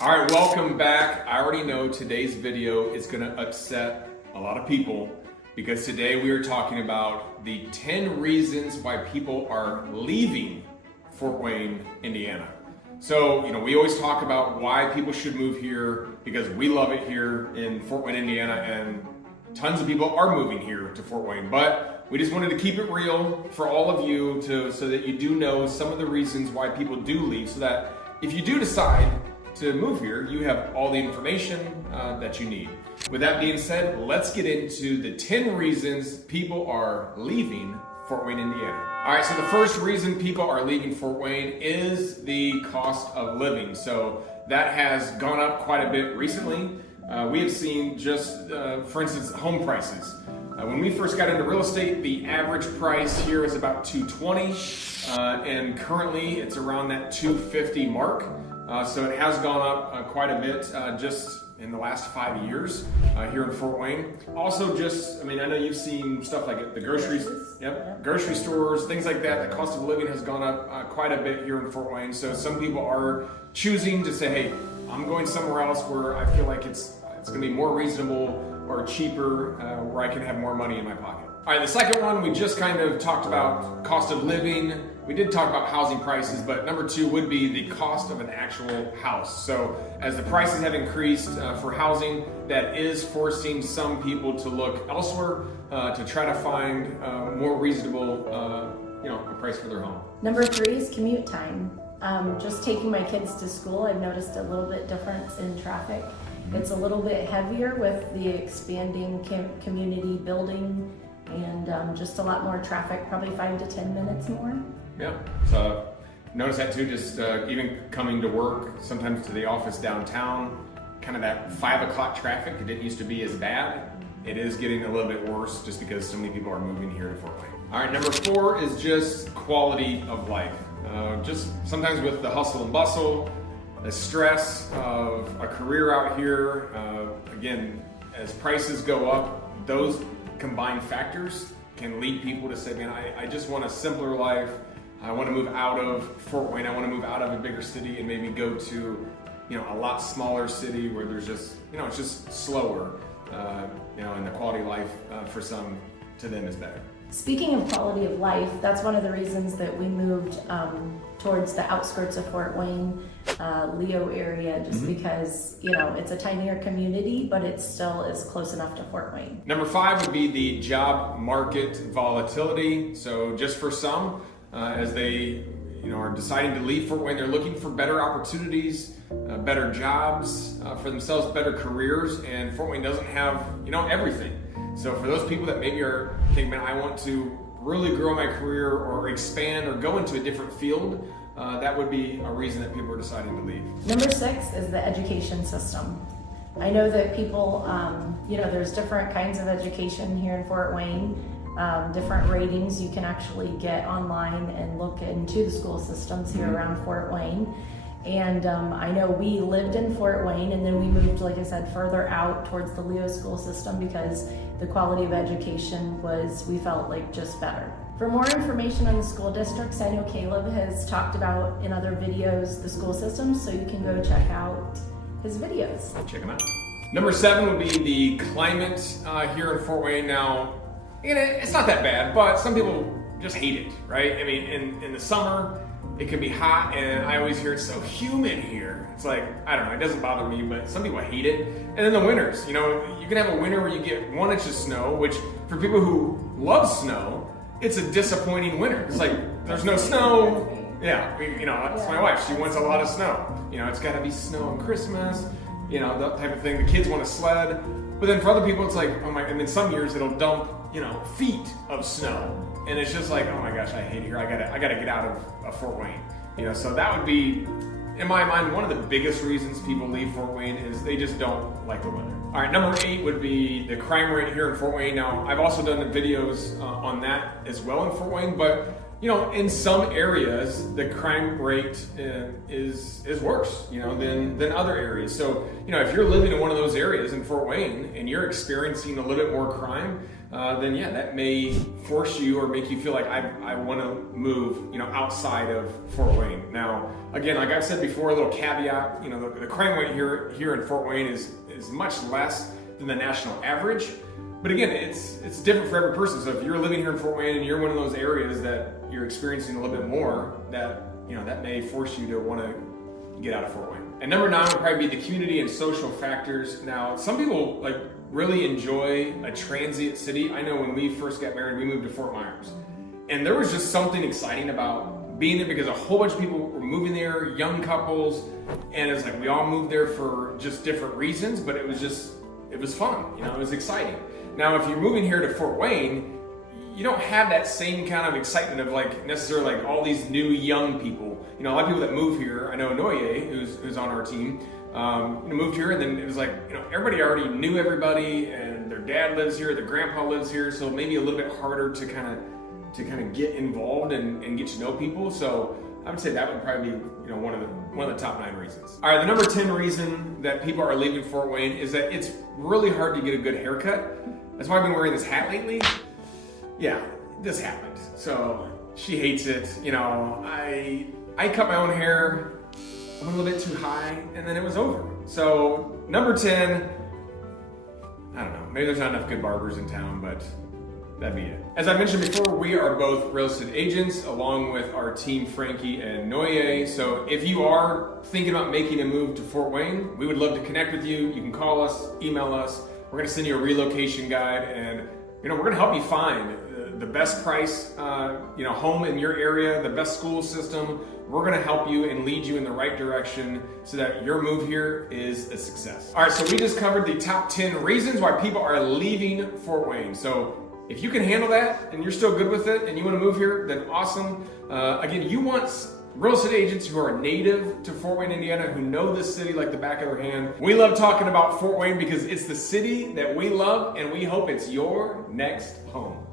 All right, welcome back. I already know today's video is gonna upset a lot of people because today we are talking about the 10 reasons why people are leaving Fort Wayne, Indiana. So, we always talk about why people should move here because we love it here in Fort Wayne, Indiana, and tons of people are moving here to Fort Wayne, but we just wanted to keep it real for all of you so that you do know some of the reasons why people do leave, so that if you do decide to move here, you have all the information that you need. With that being said, let's get into the 10 reasons people are leaving Fort Wayne, Indiana. All right, so the first reason people are leaving Fort Wayne is the cost of living. So that has gone up quite a bit recently. We have seen just, for instance, home prices. When we first got into real estate, the average price here is about $220, and currently it's around that $250 mark. So it has gone up quite a bit just in the last 5 years here in Fort Wayne. Also I know you've seen stuff like the groceries, grocery stores, things like that. The cost of living has gone up quite a bit here in Fort Wayne. So some people are choosing to say, hey, I'm going somewhere else where I feel like it's going to be more reasonable or cheaper, where I can have more money in my pocket. All right, the second one, we just kind of talked about cost of living. We did talk about housing prices, but number two would be the cost of an actual house. So as the prices have increased for housing, that is forcing some people to look elsewhere to try to find more reasonable, a price for their home. Number three is commute time. Just taking my kids to school, I've noticed a little bit difference in traffic. It's a little bit heavier with the expanding community building and just a lot more traffic, probably 5 to 10 minutes more. Yeah, so notice that too, just even coming to work, sometimes to the office downtown, kind of that 5 o'clock traffic, it didn't used to be as bad. It is getting a little bit worse just because so many people are moving here to Fort Wayne. All right, number four is just quality of life. Just sometimes with the hustle and bustle, the stress of a career out here, again, as prices go up, those combined factors can lead people to say, man, I just want a simpler life. I want to move out of Fort Wayne. I want to move out of a bigger city and maybe go to, a lot smaller city where there's just, it's just slower, and the quality of life for some to them is better. Speaking of quality of life, that's one of the reasons that we moved towards the outskirts of Fort Wayne, Leo area, just because, it's a tinier community, but it still is close enough to Fort Wayne. Number five would be the job market volatility. So just for some, as they are deciding to leave Fort Wayne, they're looking for better opportunities, better jobs for themselves, better careers, and Fort Wayne doesn't have, everything. So for those people that maybe are thinking, man, I want to really grow my career or expand or go into a different field, that would be a reason that people are deciding to leave. Number six is the education system. I know that people, there's different kinds of education here in Fort Wayne, different ratings you can actually get online and look into the school systems here around Fort Wayne. And I know we lived in Fort Wayne and then we moved, like I said, further out towards the Leo school system because the quality of education we felt like just better. For more information on the school districts, I know Caleb has talked about in other videos the school systems, so you can go check out his videos. Check them out. Number seven would be the climate here in Fort Wayne. Now, it's not that bad, but some people just hate it, right? I mean, in the summer, it can be hot, and I always hear it's so humid here. It's like, I don't know, it doesn't bother me, but some people hate it. And then the winters, you can have a winter where you get 1 inch of snow, which for people who love snow, it's a disappointing winter. It's like, there's no snow. Yeah, that's my wife. She wants a lot of snow. It's got to be snow on Christmas, that type of thing. The kids want to sled. But then for other people, it's like, oh my, and then some years it'll dump, feet of snow. And it's just like, oh my gosh, I hate it here. I gotta get out of Fort Wayne. So that would be, in my mind, one of the biggest reasons people leave Fort Wayne is they just don't like the weather. All right, number 8 would be the crime rate here in Fort Wayne. Now, I've also done the videos on that as well in Fort Wayne, but in some areas the crime rate is worse, than other areas. So, if you're living in one of those areas in Fort Wayne and you're experiencing a little bit more crime, then yeah, that may force you or make you feel like I want to move, outside of Fort Wayne. Now, again, like I've said before, a little caveat, the crime rate here in Fort Wayne is much less than the national average. But again, it's different for every person. So if you're living here in Fort Wayne and you're one of those areas that you're experiencing a little bit more, that may force you to want to get out of Fort Wayne. And number 9 would probably be the community and social factors. Now, some people really enjoy a transient city. I know when we first got married, we moved to Fort Myers, and there was just something exciting about being there because a whole bunch of people were moving there, young couples, and it's like we all moved there for just different reasons, but it was fun. It was exciting. Now, if you're moving here to Fort Wayne, you don't have that same kind of excitement of necessarily all these new young people. A lot of people that move here, I know Noye, who's on our team, moved here, and then it was everybody already knew everybody, and their dad lives here, their grandpa lives here, so maybe a little bit harder to kind of get involved and get to know people. So I would say that would probably be one of the top 9 reasons. All right, the number 10 reason that people are leaving Fort Wayne is that it's really hard to get a good haircut. That's why I've been wearing this hat lately. Yeah, this happened. So she hates it. I cut my own hair a little bit too high, and then it was over. So number 10, I don't know, maybe there's not enough good barbers in town, but that'd be it. As I mentioned before, we are both real estate agents along with our team, Frankie and Noye. So if you are thinking about making a move to Fort Wayne, we would love to connect with you. You can call us, email us. We're gonna send you a relocation guide, and we're gonna help you find the best price, home in your area, the best school system. We're gonna help you and lead you in the right direction so that your move here is a success. All right, so we just covered the top 10 reasons why people are leaving Fort Wayne. So if you can handle that and you're still good with it and you want to move here, then awesome. Again, you want real estate agents who are native to Fort Wayne, Indiana, who know this city like the back of their hand. We love talking about Fort Wayne because it's the city that we love, and we hope it's your next home.